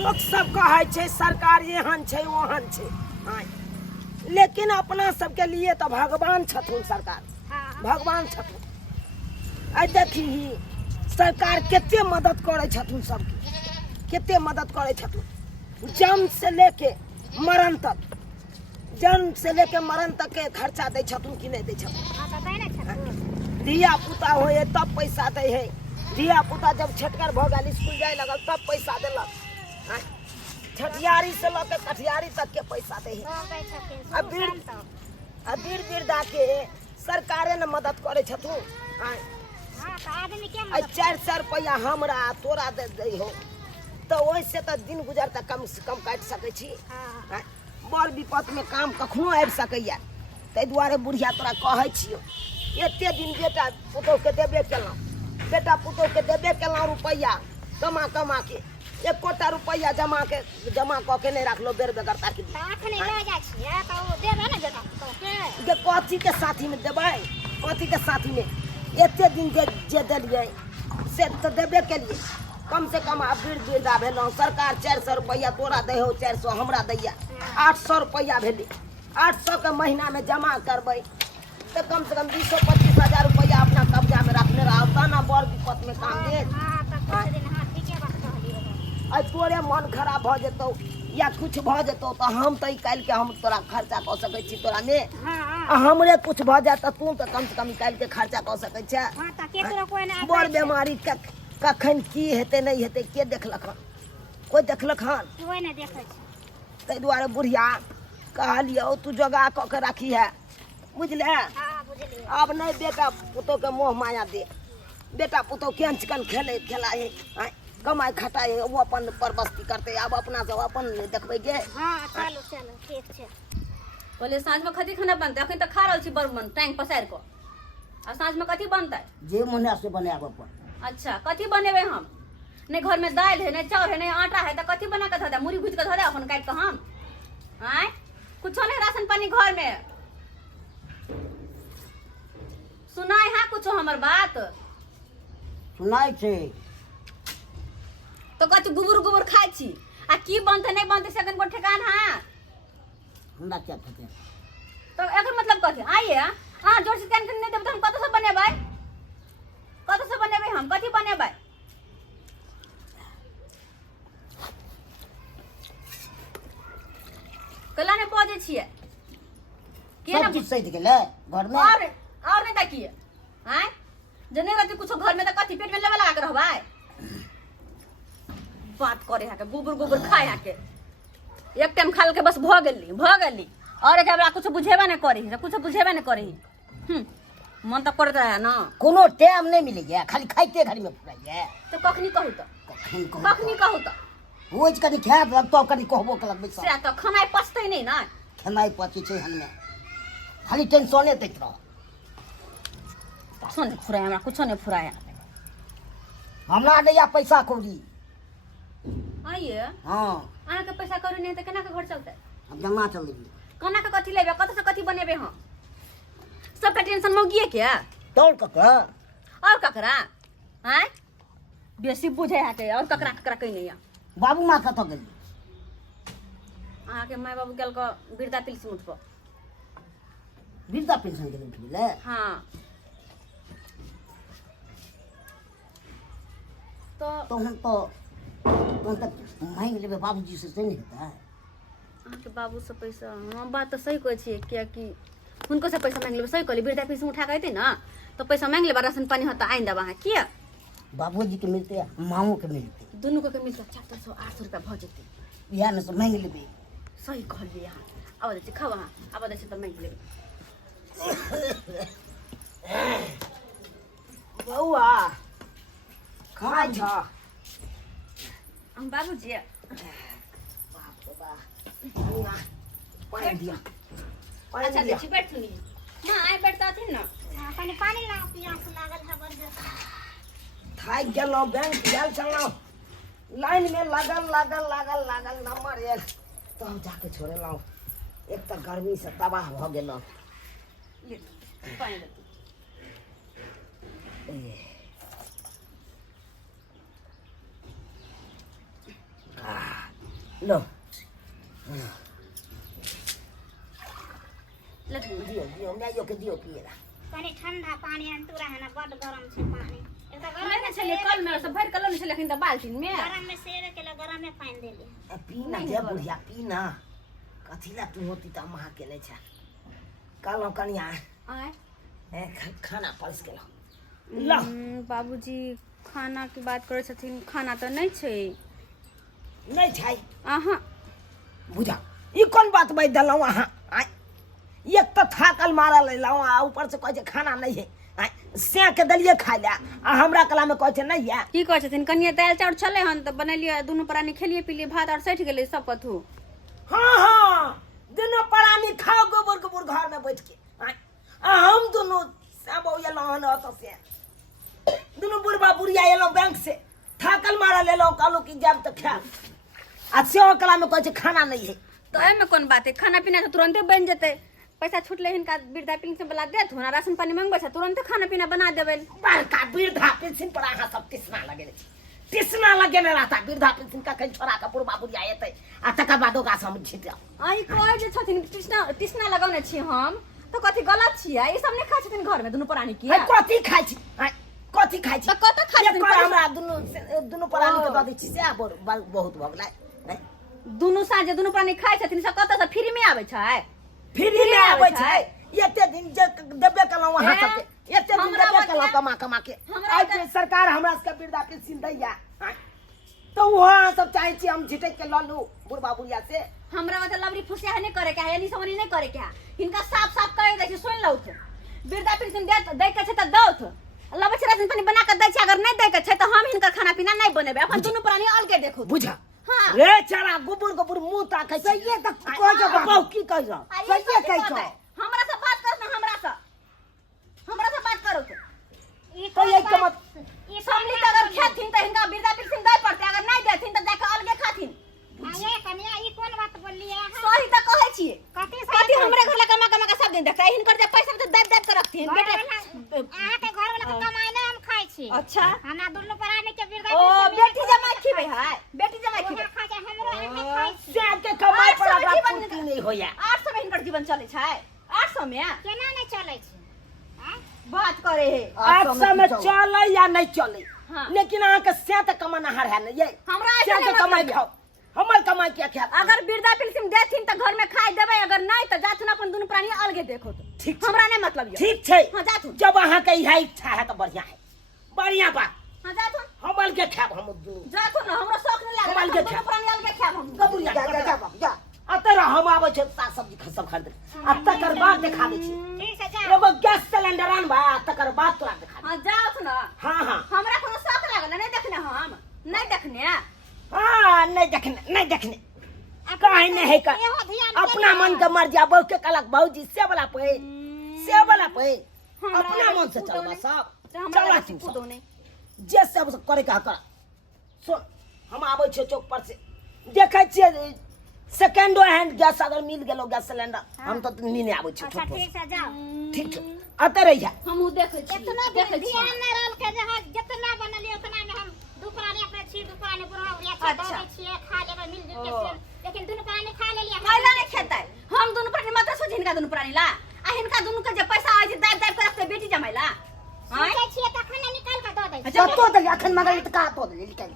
लोग सब कहे छे सरकार एहन छे ओहन छे, लेकिन अपना सबके लिए तो भगवान छथुन सरकार, भगवान छथुन। आई देखी सरकार केते मदद करे छथुन, सबके केते मदद करे छथुन। जन्म से लेके मरण तक, जन्म से लेके मरण तक के खर्चा दे छथुन कि नहीं दे छथुन। धिया पुता होए तब पैसा दे है, धिया पुता जब छटकर भ गल स्कूल जाए लगल तब पैसा देलक। छठियारी से लेके कठियारी तक के पैसा दे है। अब वीर वृद्धा के सरकारे ने मदद करे छथुन। 400 रुपया हमरा तोरा दे दे हो तो वैसे तो दिन गुजर तक कम से कम काट सके छी। बड़ विपत में काम कखनो आबि सकैया, ताहि दुआरे बुढ़िया तोरा कहै छियो एते दिन बेटा पुतोह के देबे केलहुँ, बेटा पुतोह के देबे केलहुँ रुपैया कमा कमा के, एकोटा रुपैया जमा कऽ के नहीं रखलो बेर बेगरता के कथी के साथी में देबै, कथी के साथी में एते दिन जे देलिए से तो देबे केलिए। कम से कम अब वृद्धा भेलौं, सरकार 400 रुपया तोरा दे हो, 400 हमरा दैया, 800 रुपया भेले। 800 के महीना में जमा करबै तो कम से कम 20-25 हजार रुपया अपना कब्जा में रखने रहो, तना बड़ विपत में काम दे। तोरे मन खराब भ जेतौ या कुछ भ जेतौ तो हम तो काल के हम तोरा खर्चा कऽ सकै छी, तोरा में हमरे कुछ भ जात तू तो कम से कम काल के खर्चा कऽ सकै छ। बड़ बीमारी कखन की हेतै नहीं हेतै के देखलक हन, कोई देखलक हन ताहि दुआरे बुढ़िया कहलियो तू जोगा कऽ के रखी है, बुझले। अब नहीं बेटा पुतोह के मोह माया दे, बेटा पुतोह केहन चिकन खेले खेला है, कमाई खटाई वो अपन परबस्ती करते। अब अपना सब अपन देखबै गे। चलो चलो ठीक छै। पहले साँझ में कथी खाना बनते, अखन तक खा रहल छी बड़ मन टैंक पसार को। आ साँझ में कथी बनते, जे मने से बनाब अपन। अच्छा कथी बनेबे हम, नहीं घर में दाल है नहीं चाउर है नहीं आटा है तो कथी बना के धो दे, मुरही भूज के धो दे अपन काट के हम। आय कुछो नहीं राशन पानी घर में सुनाई है कुछो हमर बात सुनाई छे तो कथी गुबुर गुबुर खाई छी। आ की बनते नहीं बनते से को ठेकान है हमरा क्या पता। तो एकर मतलब कथी आइए हां जोर से कान के नहीं देब तो हम कत से बनेबै, कत से बनेबै हम कथी बनेबै। कला ने पहुंचे छिए के सब चीज सही गेले घर में और नहीं ताकिए हैं जने रहती कुछ घर में तो कथी पेट में लेवे लगा के रहबै। बात करे है के गोबर गोबर खाए है के एक टाइम खा के बस भ गेली और एक हमरा कुछ बुझेबे नहीं करी, कुछ बुझेबे नहीं करी। मन तो करत रहे ना, कोनो टाइम नहीं मिले खाली खाइते घड़ी में पुराइए। तो कखनी कहू तो कखनी कहू तो रोज कनी खाए तो कनी कहबो कलक बैसा से तो खाना पचते नहीं ना, खेनाई पची छै हन में खाली टेंशने दैत रह। कुछो नहीं फुराए हमरा, कुछो नहीं फुराए हमरा दैया पैसा कौड़ी। आइए हां अहाँ के पैसा कौड़ी नहीं तो केना के घर चलते। अब जमा चल केना के कथी लेबे, कत से कथी बनेबे हम, सबका टेंशन मौगिए के तौल ककरा और ककरा हैं बेसी बुझे है के और ककरा ककरा कहीं नहीं है। बाबू माँ कत गेल, अहाँ के माय बाबू गेल को वृद्धा पेंशन उठ को। वृद्धा पेंशन के उठ गेले। हां तो हम तो मांग लेबे बाबूजी से नहीं होता है। अहाँ के बाबू से पैसा हम बात तो सही कहै छियै, किया कि हुनको से पैसा मांग लेबे सही कहली, वृद्धा पेंशन उठा के अइते ना तो पैसा मांग लेबा, राशन पानी होता आइन देबा अहाँ किया। बाबूजी के मिलते मामू के मिलते दुनू के मिलते 400-800 रुपया भ जेतै, बिहार में से मांग लेबे। सही कहलिए अहाँ। अब दै छी खाओ अहाँ, अब दै छी तो मांग लेबे। बौआ खाए छ हम बाबूजी बाप रे बा पानी दिया अच्छा देखी बैठ ली मां आए बैठता थी ना पानी पानी ला प्यास लागल है बड़ थाक गेलौ बैंक गेल छलौ लाइन में लागल नंबर आयल तब जाके छोड़ेलौ। एक तो गर्मी से तबाह भ गेलौ। ले पानी ले लो लेकिन दियो दियो मैं के दियो पिएगा कनी ठंडा पानी अंतुरा है ना बड़ गरम छे पानी एक तो नहीं गरम छले कल में सब भर कल में छले लेकिन त बाल्टीन में गरम में सेरे के लिए गरम में पानी दे ले पीना दे बुढ़िया पीना कथी ला तू होती त महा के ले छा कालो कनिया आय खाना परस के लो बाबूजी खाना की बात करे छथिन खाना तो नहीं छै नहीं छै अहाँ बुझा ई कोन बात बाई दलौ अहाँ एक तो थाकल मारल लौ आ ऊपर से कहै छै खाना नहीं है से के दलिए खाइ ले आ हमरा कला में कहै छै नहीं है की कहै छथिन कनिया दाल चाउर छले हन त बनेलिए दुनू प्राणी खेलिए पिलिए भात और सठ गेलै सब कथु हाँ हाँ दुनू प्राणी खाओ गोबर गोबर घर में बैठ के आ हम दोनों सब एलौ हन ओत से दुनू बुढ़बा बुढ़िया एलौ बैंक से थाकल मारल एलौ कहलौ कि जब तक खा आ से कला में कहै छै खाना नहीं है तो एमे कोन बात है खाना पीना तो तुरंते बन जते पैसा छूटले हिनका वृद्धा पेंशन वाला देत हो ना राशन पानी मांगबे छ तुरंते खाना पीना बना देबे बड़का वृद्धा पेंशन पर अहाँ सब तिसना लगे न रहता वृद्धा पेंशन का कहीं छोरा का बुढ़बा बुढ़िया एतै आ तकर बाद ओकरा से हम झिट आई कहै जे छथिन कृष्णा लगाउने छी हम तो कथी गलत छियै ई सब नै खाइ छथिन घर में दुनू प्राणी की कथी खाइ छी कथी खाइ छी तो कत खाइ छथिन हमरा दुनू प्राणी के द दै छी से बहुत भ गेलै दुनू साँझे दुनू प्राणी खाइ छथिन सब कत से फ्री में आबै छै फ्री में आबै छै एते दिन जे देबे कलौ वहां सबके एते दिन देबे कलौ कमा के आइ जे सरकार हमरा सबके वृद्धा पेंशन दैया तो वहां सब चाहे छी हम झिटक के ल लू बुढ़बा बुढ़िया से हमरा मतलब लवरी फुसिया नहीं करे के है यानी समरी नहीं करे के है इनका साफ साफ कह दे छी सुन लौ त वृद्धा पेंशन दे के छै त दौथ लबे छै राशन पानी बना के दै छै अगर नहीं दे के छै त हम हिनका खाना पीना नहीं बनेबे अपन दुनू प्राणी अलगे देखो बुझा हां रे चला गुबुर मुंह ताकै छै ये त कह जे बहु की कह जा सही कह छ हमरा से बात कर ना हमरा से बात करो तो ये कमत ई सम्मिलित अगर खेथिन त हिनका वृद्धा पेंशन दै पड़ते अगर नहीं देथिन त जाके अलगे खाथिन ये कन्या ई कोन बात बोललिए अहाँ सही त कहै छियै कथी हमरे घर ला कमा के सब दिन देखै हिनकर जे पैसा त दाब के रखथिन बेटे अहाँ के घर वाला के कमाई नै हम खाइ छी अच्छा हमरा दुनू प्राणी के वृद्धा ओ बेटी जमाई खिबै है बेटी जमाई खिबै खा के हमरो हमें खाइ छी से के कमाई पर हमरा पूर्ति नहीं होया 800 में हिनकर जीवन चले छै 800 में केना नै चलै छै हैं बात करे है 800 में चले या नहीं चले हाँ। लेकिन अहाँ के से त कमानहार है न ये हमरा से ऐसा के कमाई खाओ हमर कमाई क्या क्या अगर वृद्धा पेंशन देथिन त घर में खाई देबै अगर नहीं त जाथुन अपन दुनू प्राणी अलगे देखो ठीक छै। हमरा नहीं मतलब ये ठीक छै हां जाथुन जब अहाँ के यही इच्छा है तो बढ़िया है बढ़िया बात हां जाथुन हम अलगे खाब हम दुनू जाथुन हमरो शौक नहीं हम लागल अलगे दुनू खाब। प्राणी अलगे खाब हम कबूल जा अतरा हम आबै छै साग सब्जी सब खरीद आ तकर बाद देखा दै छी ठीक है जा एगो गैस सिलेंडर आनबा तकर बाद तोरा देखा हां जाथुन हां हां हमरा कोनो शौक लागल नहीं देखने हम नहीं देखने हां नहीं देखने काहे नहीं है का एहो ध्यान अपना मन के मर्जी आ बहु के कलक बहुजी से वाला पे अपना मन से चलबा सब हमरा चला लगे कूदो नहीं जे सब करे का कर सुन हम आबै छै चौक पर से देखै छियै सेकेंडो हैंड गैस अगर मिल गेलो गैस सिलेंडर हम तो नीने आबै छै अच्छा ठीक है जाओ ठीक छै अते रह जा हमहु देखै छी इतना ध्यान नै रहल के जे जितना बनलिए उतना में हम दू प्राणी अपने छी दू प्राणी बुढ़ा उरिया छी अच्छा। दे छी खा लेबै मिल जुल के से लेकिन दुनू प्राणी खा लेलिए खाइला नहीं खेतै हम दुनू प्राणी मत सोच हिनका दुनू प्राणी ला आ हिनका दुनू के जे पैसा आइ जे दाब के रखते बेटी जमाइला सोचै छियै तखन निकाल के दऽ दै छी अच्छा तो दे अखन मगर त का तो दे निकाल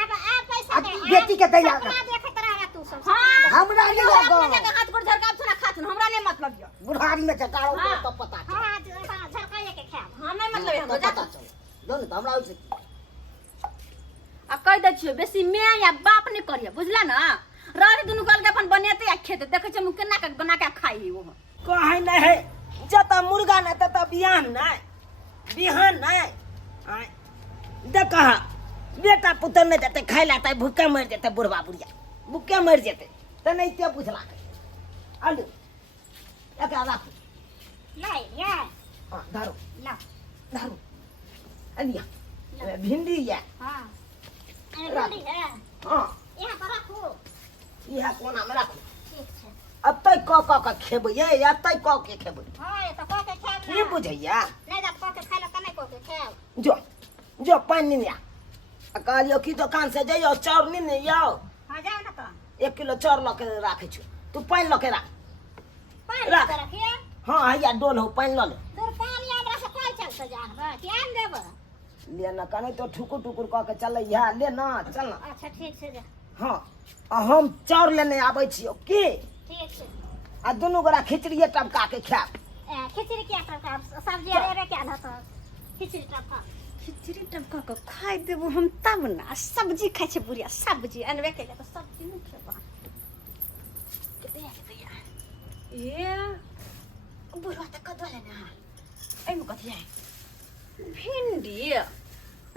अब पैसा दे बेटी के दैला सपना देखत रहा तू सब हां हमरा नहीं लगो हाथ पर झरकाब छना खाथुन हमरा नहीं मतलब यो बुढ़ारी में चकाओ हाँ। तो पता चल हां झरकाए के खाब हां नहीं मतलब हम तो जा पता चल दोन तो हमरा से आ कह दै छियो बेसी माय या बाप नहीं करिए बुझला ना रानी दुनू कल के अपन बनेते आ खेते देखे छ मुके ना के बना के खाई वो कहे नहीं है जता मुर्गा नहीं तता बिहान नहीं आय देख बेटा पुत्र नहीं देते खाई लाता भूखे मर जेते बुढ़वा बुढ़िया भूखे मर जेते तो नहीं ते बुझला आलू एकरा राखू लाई या हां धारो ला धारो अलिया भिंडी है हां भिंडी है हां यहाँ पर रखो यह कोना में राखू ठीक छै अतै क खेबै ये अतै क के खेबै हां ये तो को के खाब की बुझैया नहीं जा को के खाइला त नहीं को के खाब जो पानी नहीं आ कहलियो की दुकान से जाइयो चाउर नहीं आओ हां जाओ ना तो 1 किलो चाउर लऽ के राखै छु तू पानि लऽ के राख पानी राख। के रखिए हाँ हैया डोल हो पानि लऽ ले तोर पानी हमरा से कोई चलते जानबा केहन देबा ले ना कने तो ठुकुर ठुकुर कऽ के चलै है ले ना चल ना अच्छा ठीक छै जा हाँ आ हम चाउर लेने आबै छियौ की ठीक छै आ दुनू गोरा खिचड़िए टपका के खायब खिचड़ी क्या टपका सब्जी अरे क्या न तो खिचड़ी टपका खिचड़ी टपका के खाइ देबो हम तब ना सब्जी खाइ छै बुढ़िया सब्जी अनबे के तो सब्जी नहीं खेबा ये बुढ़वा त कदो लेना एमे कथि है भिंडी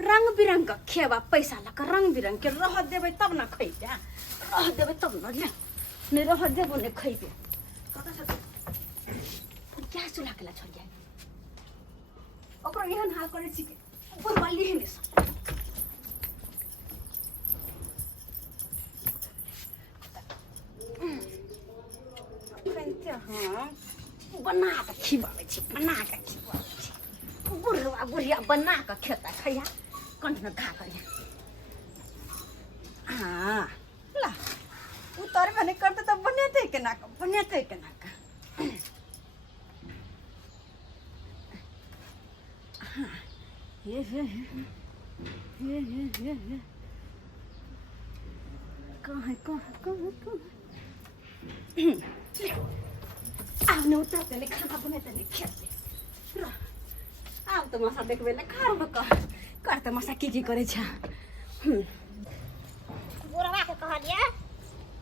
रंग बिरंग का खेबा पैसा लगा रंग बिरंग के रह देबे तब ना खइबे रह देबे तब ना ले नहीं रह देबो नहीं खइबे कत से गैस चूल्हा के ला छोड़ जाए ओकरो एहन हाल करे छी के ऊपर वाली है ने हाँ बना के खिबावे छी बना के खिबावे छी बुढ़वा बुढ़िया बना के खेता खैया कंठ में घा करिया हाँ ला उतर में नहीं करते तो बनेते के ना हाँ ये कहाँ आपने उतरते नहीं खाना बनाते नहीं खेते आप तो मसा देखबे ना खाओ करते मसा की करे छा बुढ़वा के कहलिए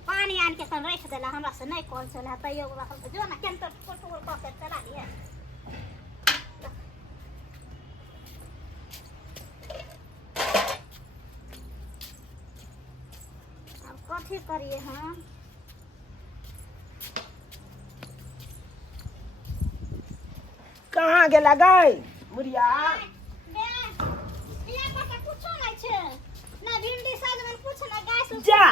पानी आन के तन रख देला हमरा से नहीं कॉल चला तैयो जो ना केन तो टोटोर कऽ के चला लिए अब कथी करिए हम कहाँ गेला गई बुढ़िया कुछो नहीं छे ना भिंडी सजमन कुछ ना गैस जा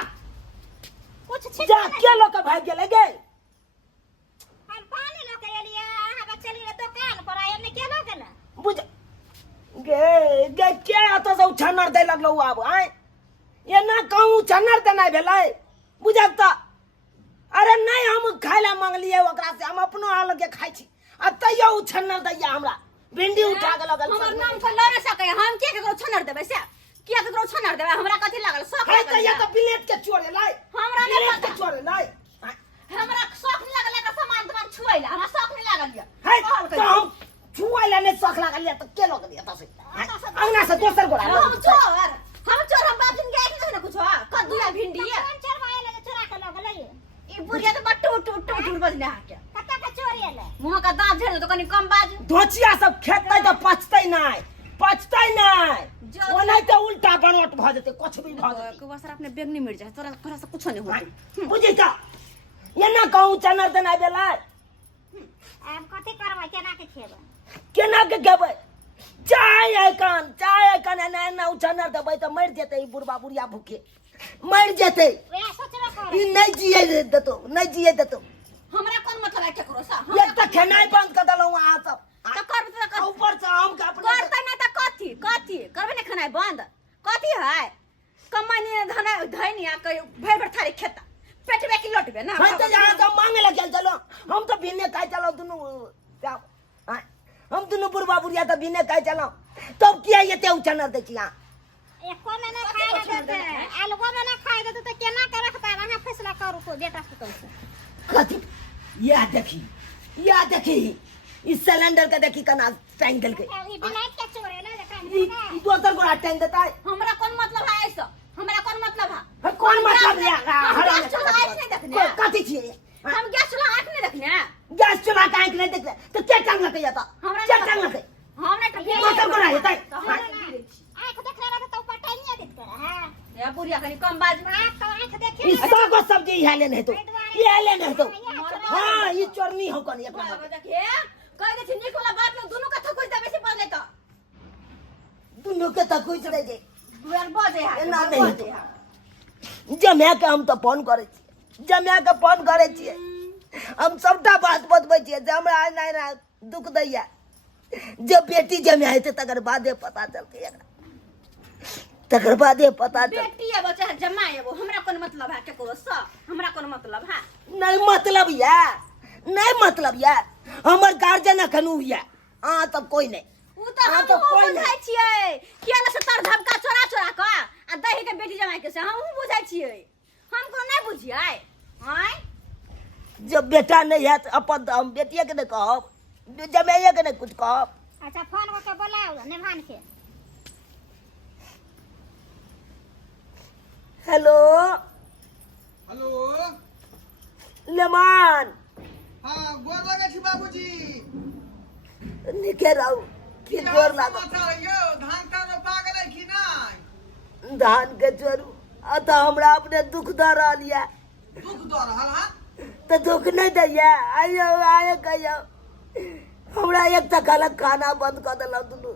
कुछ छिट जा के लोग के भाग गेले गई हम पानी लेके एलिए अहाँ चली रे दुकान पर आए ने केना गेला बुझ गे गे के अत से उछनर दे लगलो आब आय ये ना कहूँ उछनर देना भेलै बुझक त अरे नहीं हम खाय ला मांगलिए ओकरा से हम अपनो हाल के खाइ छी आ तैयो उछनर दैया हमरा भिंडी उठा के लगल हमर नाम से लड़े सके हम के केकरो छनर देबे से किया केकरो छनर देबे हमरा कथि लागल शौक है लागल तैया तो बिलेट के चोरे लाई हमरा नहीं बिलेट के पता चोरे लाई हमरा शौक नहीं लागल एकर सामान छुएला हमरा शौक नहीं लागल ये है तो हम छुआइला नहीं शौक लागल त के लोग दिया तसे अंगना से दोसर गोरा हम चोर हम बाप दिन गए कि ना कुछ कद्दू भिंडी कौन चरवाए ले चुरा के लग ले ई बुढ़िया तो बट्टू टूट बजने हाके कत्ता के चोरी ले मुंह का दांत झड़ तो कनी कम बाज धोचिया सब खेतै त पचतै नहीं ओ नहीं तो उल्टा बनवट भ जेतै कुछ भी भ जेतै को बसर अपने बेग नहीं मिट जाए तोरा तोरा से कुछ नहीं होतै बुझी त ये ना कहूँ चनर देना बेला अब कथी करबै केना के खेबै चाय आइकन एना उछनर देबै त मर जेतै बुढ़बा बुढ़िया भूखे मर जेतै वएह सोचबे कर ई नहीं जिए देतो हमरा कोन मतलब है केकरो सा एक त खेनाइ बंद कर देलौ अहाँ सब तो करब तो कर ऊपर से हम का अपने करतै ना त कथी करबे ने खाना बंद कथी है कमानी धना धैनी आ के भर भर थारी खेता पेटबे की लोटबे ना हम तो यहाँ से मांगे लगे चलो हम तो बिने खाई चलो दुनू हम दुनू बुढ़बा बुढ़िया तो बिने खाई चलो तब किया ये ते उछनर दै छी अहाँ एको में ना खाए देते अलगो में ना खाए देते तो केना के रखता वहां फैसला करू तो बेटा से कैसे कथी या देखी इस सिलेंडर के देखी कना टाइम देल के ई बिलाइट के चोरे ले ई दोसर को टाइम देता है हमरा कोन मतलब है ऐसा हमरा कोन मतलब है कौन मतलब है गैस चूल्हा आँख नहीं देखने कथी छिए हम गैस चूल्हा आँख नहीं देखने गैस चूल्हा का आँख नहीं देखले तो क्या टांग लगे जाता हमरा क्या टांग लगे हमने तो दोसर को रहता है आंख देखले रहे तो ऊपर टाइम नहीं दिखते है या बुढ़िया कनी कम बाज आंख तो आंख देखे इस को सब्जी यहाँ लेने तो ये लेने तो हाँ ये चोरनी हो कौन एक नंबर देखिए कह दे छी निकोला बात में दोनों का थकुच दे बेसी पड़ले तो दुनू के तक कुछ रह जाए दुआर बजे है एना नहीं जमे के हम तो फोन करे छी हम सबटा बात बतबै छियै जे हमरा आज नहीं दुख दैया जब बेटी जमे हेतै तकर बादे पता चलतै एकरा तकर बादे पता चल। बेटी एबो चाहे जमाई एबो हमरा कोन मतलब है केकरो स हमरा कोन मतलब है नहीं मतलब या नहीं मतलब या हमर गार्जियन कनु या हां तब कोई नहीं उ त हम बुझाइ छियै किया न से तर धबका चोरा चोरा क आ दही के बेटी जमाई के से हम बुझाइ छियै हम को नहीं बुझियै हैं जब बेटा नहीं है तो अपन हम बेटिया के नहीं कहब जमाइया के नहीं कुछ कहब। अच्छा फोन करके बोलाओ निभान के। हेलो हेलो लेमान हाँ गोर लगे छी बाबूजी। निके रहू फिर गोर लागो। धान का रोपा गेलै कि नहीं? धान के चोरू अत हमरा अपने दुख द रहल या दुख दऽ रहल हँ तो दुख नहीं दैया आइयो आए कहियो हमरा एक तक अलग खाना बंद कर दिलक दुनू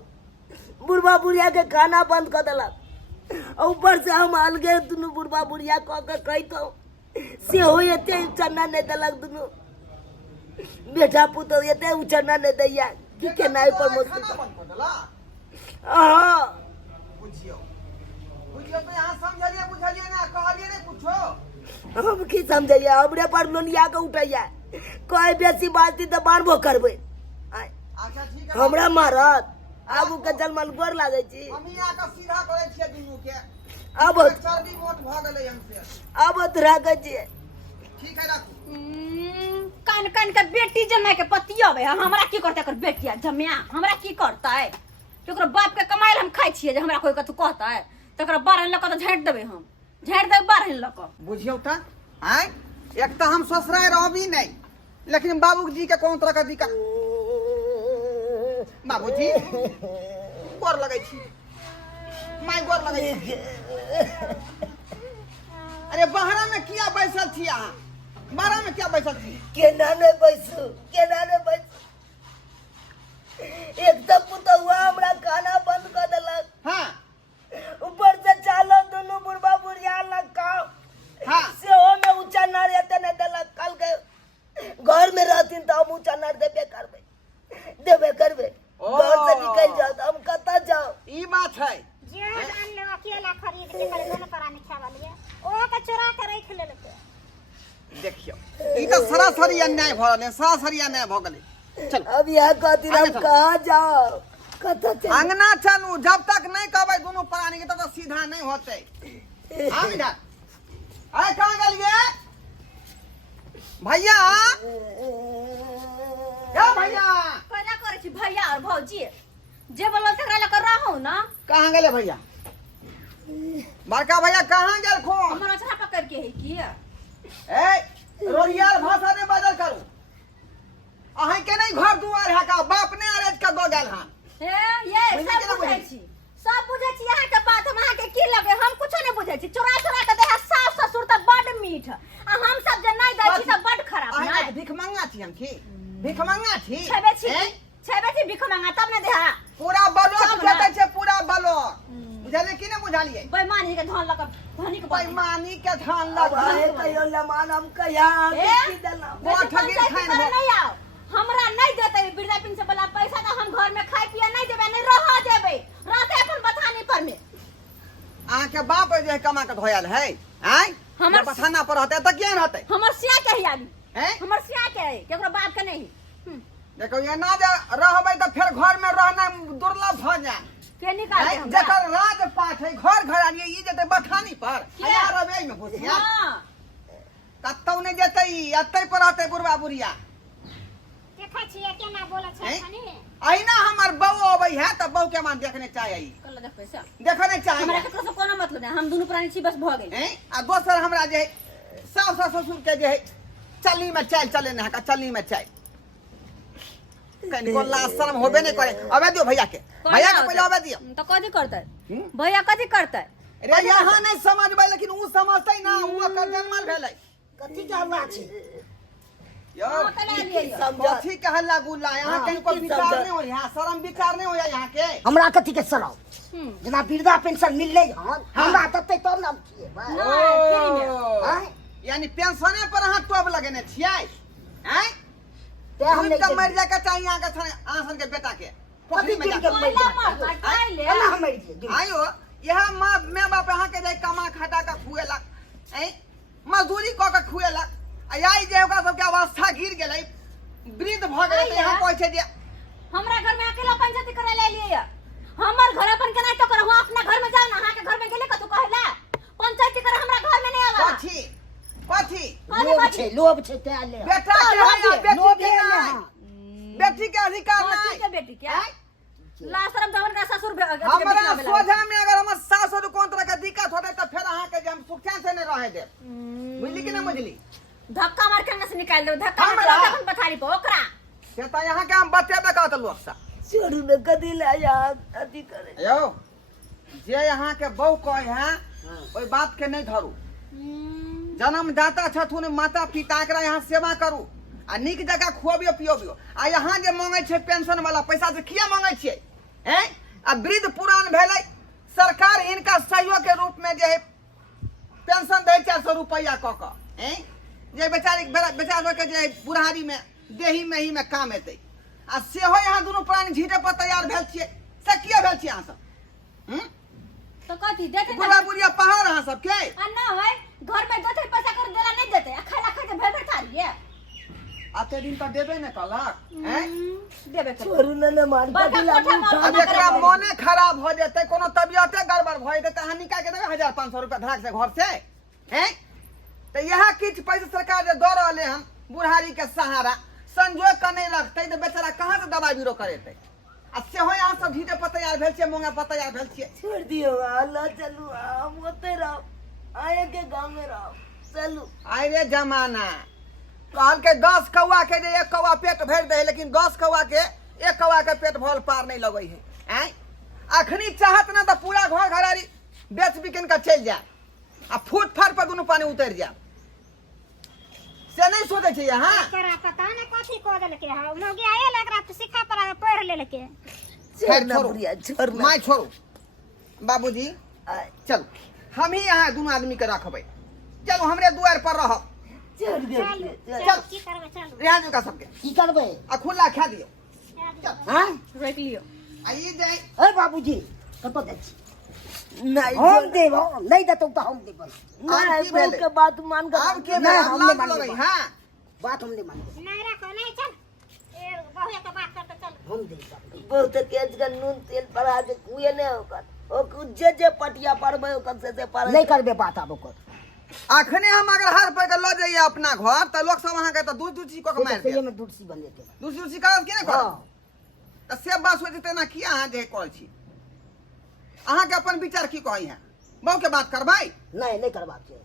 बुढ़बा बुढ़िया के खाना बंद कर दिलक ऊपर से हम अलगे दुनू बुढ़बा बुढ़िया कह के कहितो से हो एते चन्ना नहीं दिलक दुनू बेटा पुतो एते उचन्ना नहीं दैया कि केनाई पर मुश्किल खाना बंद कर देला। हां बुझियो बुझियो तो यहाँ समझलिए बुझलिए ना कहलिए नहीं कुछो। हम की समझिए हमरे पर लोनिया के उठैया कोई बेसी बाती तो मारबो करबै अच्छा ठीक है हमरा मारत आगू के जलमल गोर लागे छी हम यहाँ का सीधा करे छियै दुनू के अब चर्बी मोट भ गेलै हमसे। अब तोरा के छी ठीक है रखू। कान कान के बेटी जमाई के पतियावे हमरा की करते कर बेटिया जमिया हमरा की करता है केकरो बाप के कमाइल हम खाइ छियै जे हमरा कोई कथु कहता है तकरा बारहन लक त झाँट देबै हम झाँट देबै बारहन लक बुझियो त आय एक तो हम ससुराल रहबी नहीं लेकिन बाबूजी के कौन तरह का दिक्कत। बाबूजी गोर लगे छी माय गोर लगे छी। अरे बहरा में किया बैसल थी अहाँ बाहर में क्या बैसल थी? केना ने बैसू एक तो पुतहुआ हमरा खाना बंद कर देलक हाँ ऊपर से चालो दोनों बुढ़बा बुढ़िया लग काम हाँ से हो में ऊंचा नार एते नहीं देलक कल के घर में रहतीन तो हम ऊंचा नार देबे करबे घर से निकल जाओ तो हम कता जाओ ई बात है। जे जान ले अकेला खरीद के करे दोनों प्राणी खावा लिए ओ के चुरा के रख लेलक। देखियो ई तो सरासरी अन्याय भ रहले सरासरी अन्याय भ गेलै। चल अब यहाँ कहती हम आगे चलो। कहाँ जाओ कता चल अंगना चलू जब तक नहीं कहबै दोनों प्राणी के तो सीधा नहीं होते। हम इधर आय कहाँ गेलिए भैया क्या भैया कहला करे छी भैया और भौजी जे बोलो तकरा लक रहौ न कहाँ गेले भैया बड़का भैया कहाँ गेल खो हमरा छरा पकड़ के है की ए रोहियार भाषा में बदल करू अहाँ के नहीं घर दुआर है का बाप ने अरेज का दो गेल हां ये बुझै सब छी ना बुझै बुझै? छी सब बुझै छी यहाँ के बात हम अहाँ के की लगे हम कुछो नहीं बुझै छी चोरा चोरा के देहा सास ससुर त बड मीठ आ हम सब जे नहीं दै छी सब बड खराब अहाँ नहीं के भिख मंगा छी हम की भिख मंगा छी छेबे छी हैं? छेबे छी भिख मांगा तब ने देहा पूरा बलो सब ना। देते छे पूरा बलो बुझलिए कि नहीं बुझलिए बेईमानी के धन लक धनी के बाई बेईमानी के धान अब आए लग कहियो लमान हम कहिया की देला वो ठगी खाइन हो नहीं आओ हमरा नहीं देते वृद्धा पेंशन वाला पैसा तो हम घर में खाए पिए नहीं देबे नहीं रह देबे रहते अपन बथानी पर में अहाँ के बाप जे कमा के धोयल है आय हमर- हमर पथाना पर रहते त केहन रहते हमर सिया के है आदमी हैं हमर सिया के है केकरो बाप के नहीं देखो ये ना जे रहबै त फिर घर में रहना दुर्लभ भ जाए के निकाल हैं? दे हमरा जेकर राज पाठ है घर घरानी ई जेते बथानी पर किया? आया रबे में घुसिया हां कतौ नहीं जेते ई अतै पर रहते बुढ़वा बुढ़िया देखै छियै केना बोलै छै हैं? खनी अहिना हमर बहू अबै है त बहू के मान देखने चाहिए कल देख पैसा देखने हमरा चाहिए केकरो से कोनो मतलब नहीं हम दोनों प्राणी छी बस भ गेल हैं? आ दोसर हमरा जे है सास ससुर के जे है चलनी में चाय चले ना का चलनी में चाय कहीं को लाज शर्म होबे नहीं करे अबे दियो भैया के पहले अबे दियो तो कथी करतै भैया कथी करतै रे यहाँ नहीं समझबै लेकिन ऊ समझतै ना ऊ ओकर जन्मल भेलै कथी के हमरा छी यो हां तले लिए समझ कथी के हल्ला गुल्ला यहाँ हाँ, कहीं को की विचार समझ? नहीं हो यहाँ शर्म विचार नहीं हो यहाँ के हमरा कथी के सराव जना वृद्धा पेंशन मिलले हन हमरा तते तब नाम किए ओ, यानी पेंशने पर अहाँ टोब लगेने छियै हैं ते हम हम नहीं मर जाके चाहिए यहाँ के आसन के बेटा के पोखरी में कथी जाके के कोयला मर काई ले हम मर गए आयो यह माँ बाप यहाँ के जाए कमा खटा के खुएलक, मजदूरी कऽ के खुएलक, आई जे ओकरा सबके अवस्था गिर गेलै, वृद्ध भऽ गेलै, तऽ यहाँ कहै छै जे हमरा घर में अकेला पंचायती करे ले लिए हमर घर अपन केना तो करो अपना घर में जाओ ना अहाँ के घर में गेले कतु कहला पंचायती करे हमरा घर में नहीं आवा कथी लोभ छे ते ले बेटा के है बेटी के नहीं, बेटी के अधिकार नहीं के बेटी क्या लाशरम जवन का ससुर हमरा सोझा में अगर हमर सास और कोन तरह के दिक्कत होते तो फिर अहाँ के जे हम सुख से नहीं रहे दे, बुझली कि नहीं बुझली? धक्का मार के से निकाल दो, धक्का मार के अपन पथारी पे ओकरा से त यहाँ के हम बतेबे कहत लोग सा छोड़ में कदी ले जा अथी करे यो जे यहाँ के बहु कहे हैं ओई बात के नहीं धरू, जन्मदाता छथुन माता पिता एकरा यहाँ सेवा करू आ निक जगह खुआबियो पियोबियो, आ यहाँ जे मांगे छे पेंशन वाला पैसा से किया मांगे छे हैं? आ वृद्ध पुरान भेलै, सरकार इनका सहयोग के रूप में जे है पेंशन दे 400 रुपया क क हैं, जे बेचारा के जे बुढ़ारी में देही में ही में काम एतै, आ सेहो यहाँ दुनू प्राणी झीटे पर तैयार भेल छियै, से किया भेल छियै अहाँ सब? तो कथी देते बुढ़ा बुढ़िया पहाड़ अहाँ सब के आ ना है घर में देते पैसा कर देला नहीं देते खाला खा के भेड़ थारिए आते दिन तो देबे न कलक हैं? देबे कर छोड़ न मार बड़का कदी लागू कोठा में अब एकरा मोने खराब हो जेतै, कोनो तबियते गड़बड़ भ जेतै, त हानि का के देबे 1500 रुपया धड़क से घर से हैं? तो यह किछ पैसा सरकार जे दऽ रहले हम बुढ़ारी के सहारा संजोग के नहीं रखते तो बेचारा कहाँ से दवाई बीरो करेते, आ सेहो यहाँ सब झीटे पर तैयार भेल छियै, मोंगा पर तैयार भेल छियै। छोड़ दियो अल्लाह चलू हम होते रहो आए के गांव में रहो चलू आइ रे जमाना कहल के 10 कौआ के जे 1 कौआ पेट भर दे, लेकिन 10 कौआ के 1 कौआ के पेट भरल पार नहीं लगे है हैं? अखनी चाहत ना तो पूरा घर घरारी बेच बिकिन का चल जाए आ फूट फाट पर दुनू पानी उतर जाए, से नहीं सोचे छे यहाँ करा पता न कथी को देल के है मोगी आए एकरा तो सिखा पर पढ़ ले के छोड़ ना बुढ़िया छोड़ ना माय छोड़ू बाबूजी, चलो हम ही यहाँ दोनों आदमी के रखबे, चलो हमरे द्वार पर रह, छोड़ दे चल की करबे चल रेहान का सबके की करबे आ खुला खा दियो हां रोक लियो आइए जाए ए बाबूजी कतो दे नहीं हम देब नहीं देतो तो हम देब नहीं की भेले? बहु के बात मान कर आब के नहीं हम हमने मान मान लगे हां बात हमने मान नहीं रखो नहीं चल ए बहुए के बात करते चल हम दे बहुत तेज का नून तेल पर आज कुए ने होकर ओ जे पटिया परबे ओकर से पर नहीं करबे बात आब ओकर अखने हम अगर हर पे के ल जाइए अपना घर त लोग सब वहां के त दूध दूध को मार दे, में दूरसी बन लेते दूध दूध करत के ने हां कर त से बात हो जते ना किया अहाँ जे कहै छी, अहाँ के अपन विचार की कहै है बहु के बात करबै? नहीं करबाक चाहिए,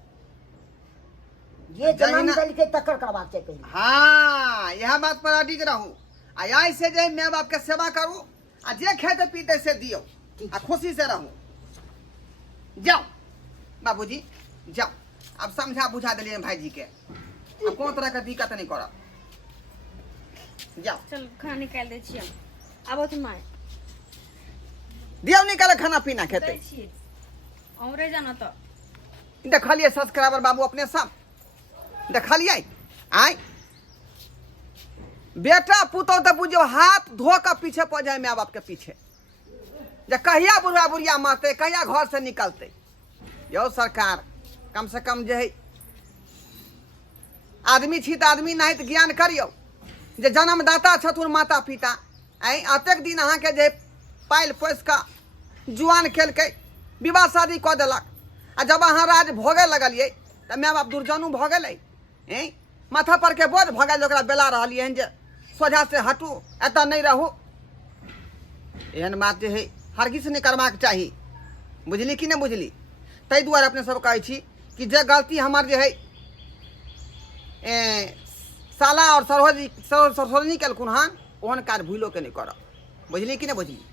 ये जन्म दल के तकर करबाक चाहिए पहले। हाँ यह बात पर अडिग रहू, आई से जे माँ बाप के सेवा करू आ जे खेते पीते से दियो आ खुशी से रहू। जाओ बाबूजी जाओ, अब समझा बुझा दिलिए भाईजी के, अब कोनो तरह के दिक्कत नहीं करब, जाओ चल खाना निकाल दे छियै आबो तुम आए दियो निकाले खाना पीना खेते दै छियै औरे जाना तो देखलिए सब्सक्राइबर बाबू अपने सब देखलिए आय बेटा पुतौ तो बुझो हाथ धो कर पीछे पड़ जाए माँ बाप के पीछे, जे कहिया बुढ़ा बुढ़िया मरते कहिया घर से निकलते। यो सरकार कम से कम जे है आदमी छी तो आदमी नहीं तो ज्ञान करियो, जे जन्मदाता छथुन माता पिता आई अतेक दिन अहाँ के जे पाइल पोस का जुआन खेल के विवाह शादी कऽ देलक, आ जब अहाँ राज भोगे लगलिए तो माँ बाप दुर्जनु भ गेलै, माथा पर के बोझ भ गेल, ओकरा बेला रहलिए जे सोझा से हटू एतऽ नहीं रहू, एहन बात जे है हरगिज नहीं करबाक चाही, बुझली कि नहीं बुझली? ताहि दुआरे अपने सब कहै छी कि जे गलती हमार जे है साला और सरसोनी केलखुन हन ओहन काज भूलो के नहीं करब, बुझली कि नहीं बुझली?